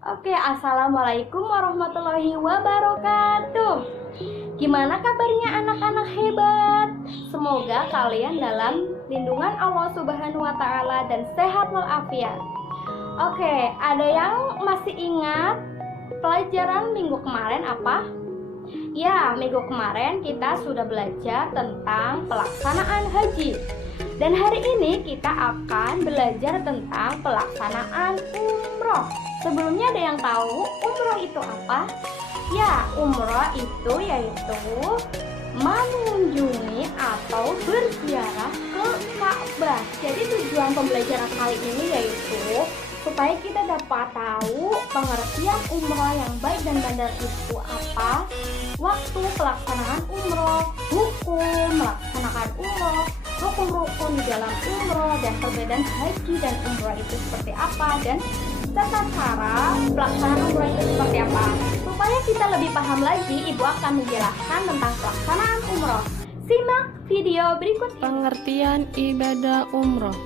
Oke, assalamualaikum warahmatullahi wabarakatuh. Gimana kabarnya anak-anak hebat? Semoga kalian dalam lindungan Allah Subhanahu wa Ta'ala dan sehat walafiat. Oke, ada yang masih ingat pelajaran minggu kemarin apa? Ya, minggu kemarin kita sudah belajar tentang pelaksanaan haji. Dan hari ini kita akan belajar tentang pelaksanaan umroh. Sebelumnya ada yang tahu umroh itu apa? Ya, umroh itu yaitu mengunjungi atau berziarah ke Ka'bah. Jadi tujuan pembelajaran kali ini yaitu supaya kita dapat tahu pengertian umroh yang baik dan benar itu apa, waktu pelaksanaan umroh, hukum melaksanakan umroh, rukun-rukun di dalam umroh, dan perbedaan haji dan umroh itu seperti apa, dan tata cara pelaksanaan umroh itu seperti apa. Supaya kita lebih paham lagi, Ibu akan menjelaskan tentang pelaksanaan umroh. Simak video berikut ini. Pengertian ibadah umroh.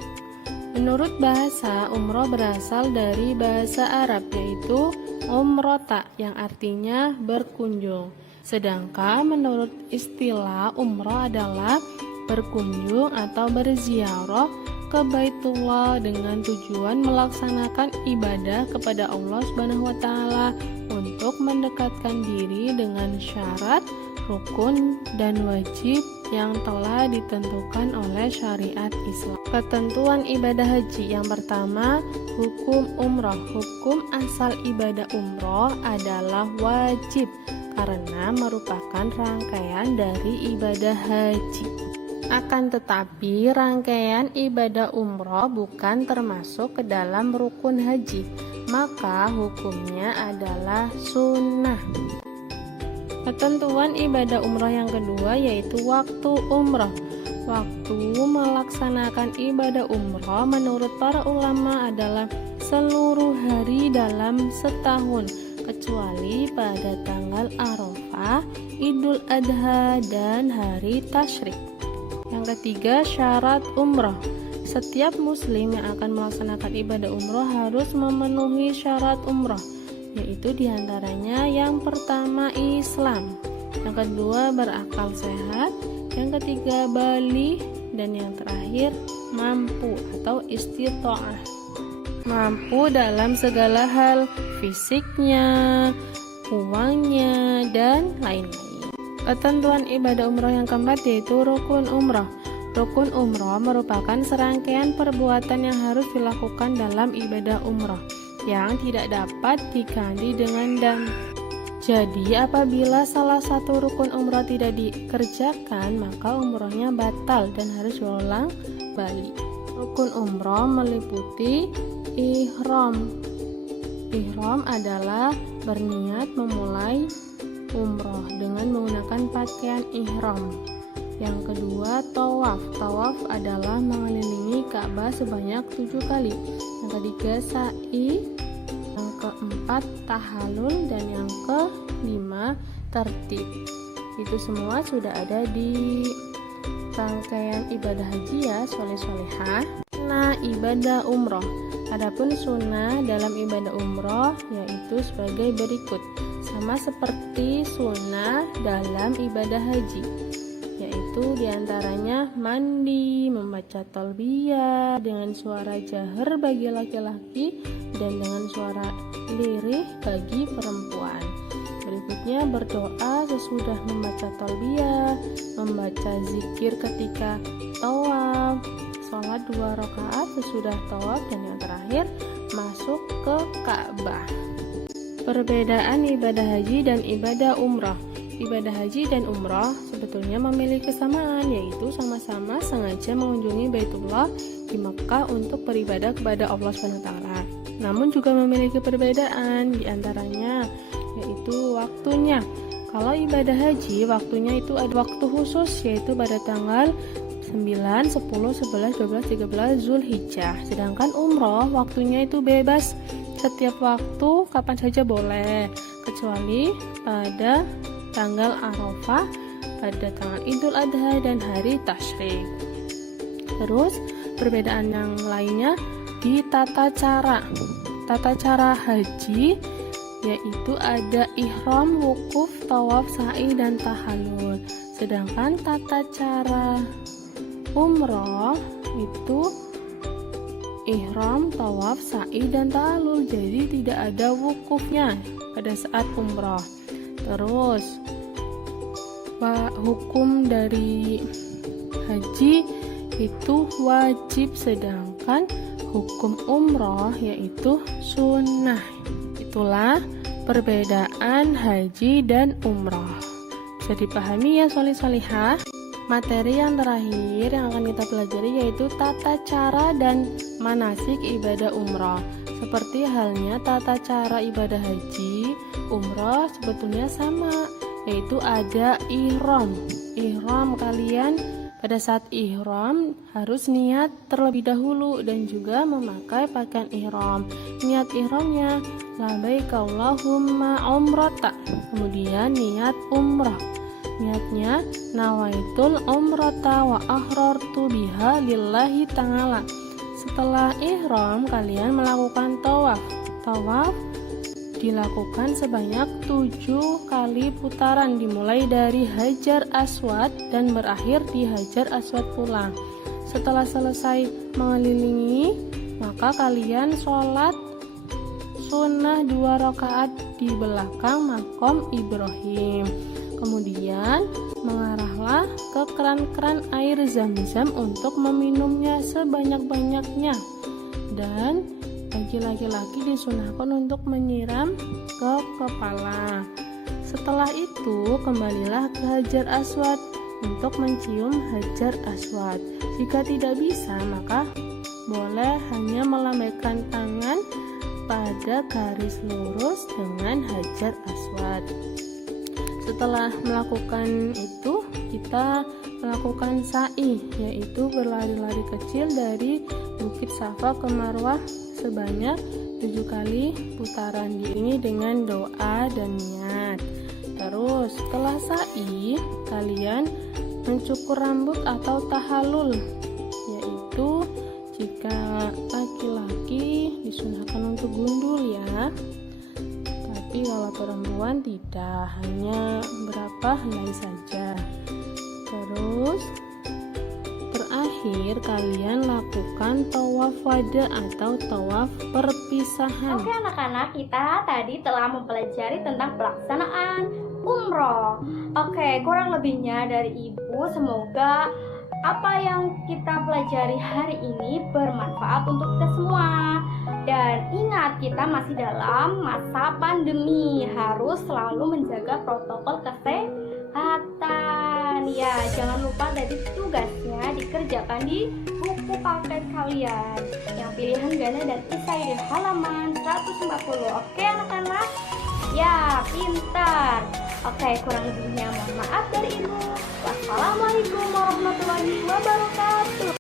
Menurut bahasa, umroh berasal dari bahasa Arab yaitu umrota yang artinya berkunjung. Sedangkan menurut istilah umroh adalah berkunjung atau berziarah ke Baitullah dengan tujuan melaksanakan ibadah kepada Allah Subhanahu wa Ta'ala untuk mendekatkan diri dengan syarat, rukun, dan wajib yang telah ditentukan oleh syariat Islam. Ketentuan ibadah haji yang pertama, hukum umroh. Hukum asal ibadah umroh adalah wajib karena merupakan rangkaian dari ibadah haji. Akan tetapi rangkaian ibadah umroh bukan termasuk ke dalam rukun haji, maka hukumnya adalah sunnah. Ketentuan ibadah umroh yang kedua yaitu waktu umroh. Waktu melaksanakan ibadah umroh menurut para ulama adalah seluruh hari dalam setahun, kecuali pada tanggal Arafah, Idul Adha, dan hari Tasyrik. Yang ketiga, syarat umroh. Setiap muslim yang akan melaksanakan ibadah umroh harus memenuhi syarat umroh, yaitu diantaranya yang pertama Islam, yang kedua berakal sehat, yang ketiga baligh, dan yang terakhir mampu atau istita'ah. Mampu dalam segala hal, fisiknya, uangnya, dan lain-lain. Ketentuan ibadah umroh yang keempat yaitu rukun umroh. Rukun umroh merupakan serangkaian perbuatan yang harus dilakukan dalam ibadah umroh yang tidak dapat diganti dengan dam. Jadi apabila salah satu rukun umroh tidak dikerjakan, maka umrohnya batal dan harus diulang balik. Rukun umroh meliputi ihram. Ihram adalah berniat memulai umroh dengan menggunakan pakaian ihram. Yang kedua, tawaf. Tawaf adalah mengelilingi Ka'bah sebanyak 7 kali. Yang ketiga, sa'i. Yang keempat, tahallul. Dan yang kelima, tertib. Itu semua sudah ada di rangkaian ibadah haji ya, soleh-solehah. Nah, ibadah umroh. Adapun sunnah dalam ibadah umroh yaitu sebagai berikut, sama seperti sunnah dalam ibadah haji, yaitu diantaranya mandi, membaca talbiyah dengan suara jahar bagi laki-laki dan dengan suara lirih bagi perempuan. Berikutnya berdoa sesudah membaca talbiyah, membaca zikir ketika tawaf, sholat 2 rakaat sesudah tawaf, dan yang terakhir masuk ke Ka'bah. Perbedaan ibadah haji dan ibadah umrah. Ibadah haji dan umrah sebetulnya memiliki kesamaan, yaitu sama-sama sengaja mengunjungi Baitullah di Makkah untuk beribadah kepada Allah SWT. Namun juga memiliki perbedaan, diantaranya yaitu waktunya. Kalau ibadah haji, waktunya itu ada waktu khusus, yaitu pada tanggal 9, 10, 11, 12, 13 Zulhijjah. Sedangkan umroh waktunya itu bebas, setiap waktu kapan saja boleh, kecuali pada tanggal Arafah, pada tanggal Idul Adha, dan hari Tasyrik. Terus perbedaan yang lainnya di tata cara. tata cara haji yaitu ada ihram, wukuf, tawaf, sa'i, dan tahallul. Sedangkan tata cara umroh itu ihram, tawaf, sa'i, dan tahallul. Jadi tidak ada wukufnya pada saat umroh. Terus hukum dari haji itu wajib, sedangkan hukum umroh yaitu sunnah. Itulah perbedaan haji dan umroh. Bisa dipahami ya solih-solihah. Materi yang terakhir yang akan kita pelajari yaitu tata cara dan manasik ibadah umroh. Seperti halnya tata cara ibadah haji, umroh sebetulnya sama, yaitu ada ihram. Ihram kalian pada saat ihram harus niat terlebih dahulu dan juga memakai pakaian ihram. Niat ihramnya labbaik Allahumma umrata. Kemudian niat umrah. Niatnya nawaitul umrata wa ahrartu biha lillahi ta'ala. Setelah ihram kalian melakukan tawaf. Tawaf dilakukan sebanyak 7 kali putaran, dimulai dari Hajar Aswad dan berakhir di Hajar Aswad pula. Setelah selesai mengelilingi, maka kalian sholat sunnah 2 rakaat di belakang makom Ibrahim. Kemudian mengarahlah ke keran-keran air Zam-Zam untuk meminumnya sebanyak-banyaknya. Dan bagi laki-laki disunahkan untuk menyiram ke kepala. Setelah itu kembalilah ke Hajar Aswad untuk mencium Hajar Aswad. Jika tidak bisa, maka boleh hanya melambaikan tangan pada garis lurus dengan Hajar Aswad. Setelah melakukan itu, kita melakukan sa'i, yaitu berlari-lari kecil dari Bukit Safa ke Marwah sebanyak 7 kali putaran, diiringi dengan doa dan niat. Terus setelah sa'i, kalian mencukur rambut atau tahallul, yaitu jika laki-laki disunahkan untuk gundul ya, tapi kalau perempuan tidak, hanya berapa helai saja. Terus terakhir kalian lakukan tawaf wada atau tawaf perpisahan. Oke anak-anak, kita tadi telah mempelajari tentang pelaksanaan umroh. Oke, kurang lebihnya dari ibu, semoga apa yang kita pelajari hari ini bermanfaat untuk kita semua. Dan ingat, kita masih dalam masa pandemi, harus selalu menjaga protokol kesehatan. Ya, jangan lupa dari tugasnya dikerjakan di buku paket kalian yang pilihan ganda dan esai di halaman 140. Oke anak-anak? Ya, pintar. Oke, kurang lebihnya mohon maaf dari ibu. Wassalamualaikum warahmatullahi wabarakatuh.